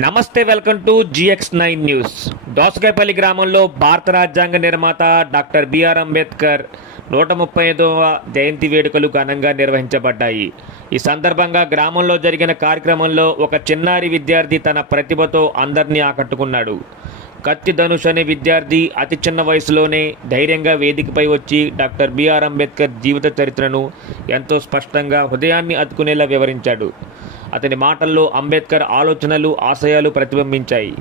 నమస్తే, welcome to GX9 news. దోసకాయపల్లి గ్రామంలో భారత రాజ్యాంగ నిర్మాత డాక్టర్ బిఆర్ అంబేద్కర్ 135వ జయంతి వేడుకలు ఘనంగా నిర్వహించబడ్డాయి. ఈ సందర్భంగా గ్రామంలో జరిగిన కార్యక్రమంలో ఒక చిన్నారి విద్యార్థి తన ప్రతిభతో అందరినీ ఆకట్టుకున్నాడు. కత్తి ధనుష్ అనే విద్యార్థి అతి చిన్న వయసులోనే ధైర్యంగా వేదికపై వచ్చి డాక్టర్ బిఆర్ అంబేద్కర్ జీవిత చరిత్రను ఎంతో స్పష్టంగా హృదయాన్ని అతుకునేలా వివరించాడు. అతని మాటల్లో అంబేద్కర్ ఆలోచనలు, ఆశయాలు ప్రతిబింబించాయి.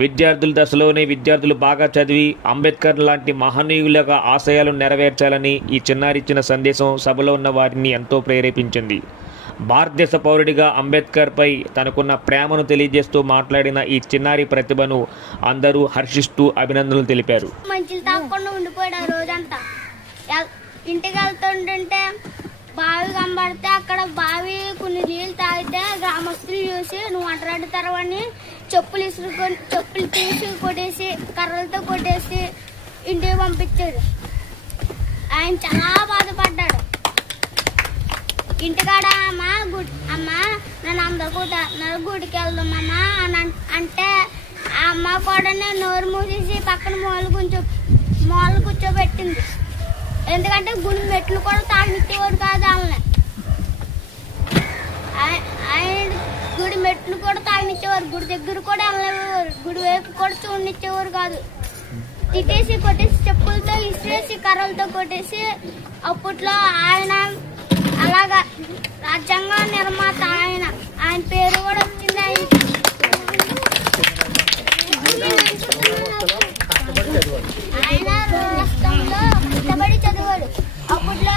విద్యార్థుల దశలోనే విద్యార్థులు బాగా చదివి అంబేద్కర్ లాంటి మహనీయులుగా ఆశయాలను నెరవేర్చాలని ఈ చిన్నారిచ్చిన సందేశం సభలో ఉన్న వారిని ఎంతో ప్రేరేపించింది. భారతదేశ పౌరుడిగా అంబేద్కర్పై తనకున్న ప్రేమను తెలియజేస్తూ మాట్లాడిన ఈ చిన్నారి ప్రతిభను అందరూ హర్షిస్తూ అభినందనలు తెలిపారు. ఇంటికి వెళ్తుంటే బావి కనబడితే అక్కడ బావి కొన్ని నీళ్ళు తాగితే గ్రామస్తులు చూసి నువ్వు అంటరాడుతారవని చెప్పులు తీసి కొట్టేసి కర్రలతో కొట్టేసి ఇంటికి పంపించాడు. ఆయన చాలా బాధపడ్డాడు. ఇంటికాడ అమ్మ నన్ను అందరూ గుడికి వెళ్దామమ్మా అని అంటే ఆ అమ్మ కూడా నోరు మూసేసి పక్కన మూల కూర్చోబెట్టింది. ఎందుకంటే గుడి మెట్లు కూడా తాగనిచ్చేవాడు కాదు. ఆయన గుడి మెట్లు కూడా తాగనిచ్చేవారు, గుడి దగ్గర కూడా వెళ్ళేవారు, గుడి వైపు కూడా చూడనిచ్చేవారు కాదు. తిట్టేసి కొట్టేసి చెప్పులతో ఇసిరేసి కర్రలతో కొట్టేసి అప్పట్లో ఆయన అలాగా రాజ్యాంగ నిర్మాత ఆయన పేరు కూడా వచ్చింది. ఆయన రాష్ట్రంలో కష్టపడి చదివాడు. అప్పట్లో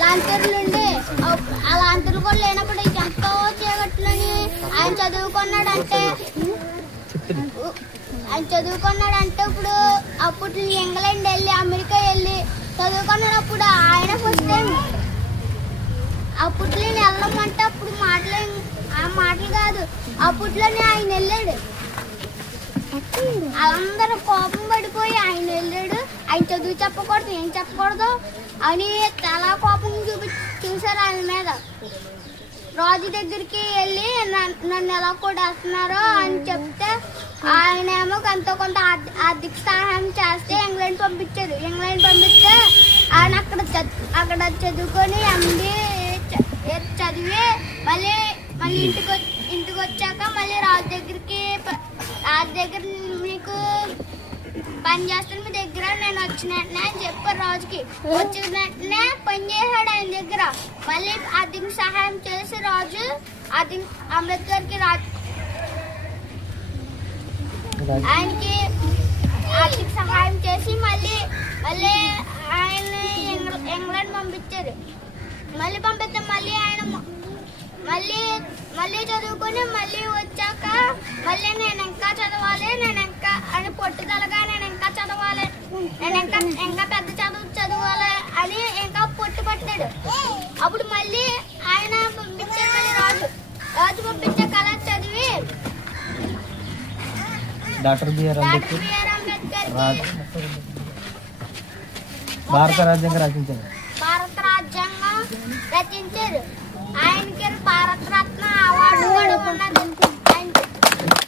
లాంతర్లు ఉండి ఆ లాంతర్లు కూడా లేనప్పుడు ఎంతో చీకట్లని ఆయన చదువుకున్నాడంటే ఇప్పుడు అప్పట్లో ఇంగ్లాండ్ వెళ్ళి అమెరికా వెళ్ళి చదువుకున్నప్పుడు ఆయన ఫస్ట్ టైం. అప్పట్లో వెళ్ళమంటే అప్పుడు మాటలు కాదు, అప్పట్లోనే ఆయన వెళ్ళాడు. అందరూ కోపం పడిపోయి ఆయన వెళ్ళాడు. ఆయన చదువు చెప్పకూడదు, ఏం చెప్పకూడదు అని చాలా కోపం చూశారు ఆయన మీద. రాజు దగ్గరికి వెళ్ళి నన్ను ఎలా కొడేస్తున్నారో అని చెప్తే ఆయన ఏమో ఎంతో కొంత ఆర్థిక సహాయం చేస్తే ఇంగ్లాండ్ పంపించారు. ఇంగ్లాండ్ పంపిస్తే ఆయన అక్కడ చదువుకొని MBA చదివి మళ్ళీ ఇంటికి వచ్చాక మళ్ళీ రాజు దగ్గర మీకు పని చేస్తాను మీ దగ్గర నేను వచ్చిన వెంటనే అని చెప్పారు. రాజుకి వచ్చిన వెంటనే పని చేశాడు ఆయన దగ్గర. మళ్ళీ ఆర్థిక సహాయం చేసి రాజు అంబేద్కర్కి ఆయనకి ఆర్థిక సహాయం చేసి మళ్ళీ ఆయన ఇంగ్లాండ్ పంపించారు. మళ్ళీ పంపిస్తే మళ్ళీ ఆయన మళ్ళీ చదువుకొని మళ్ళీ వచ్చాక మళ్ళీ నేను ఇంకా చదవాలి, నేను ఇంకా అని పట్టుదలగా నేను ఇంకా చదవాలి, నేను ఇంకా పెద్ద చదవాలి అని ఇంకా పట్టాడు. అప్పుడు మళ్ళీ ఆయన పంపించారు. మళ్ళీ రాజు పంపించే కళ చదివి డాక్టర్ బిఆర్ అంబేద్కర్ భారత రాజ్యాంగం రచించారు. ఆయనకి భారత రత్న అవార్డు కూడా ఉన్నది.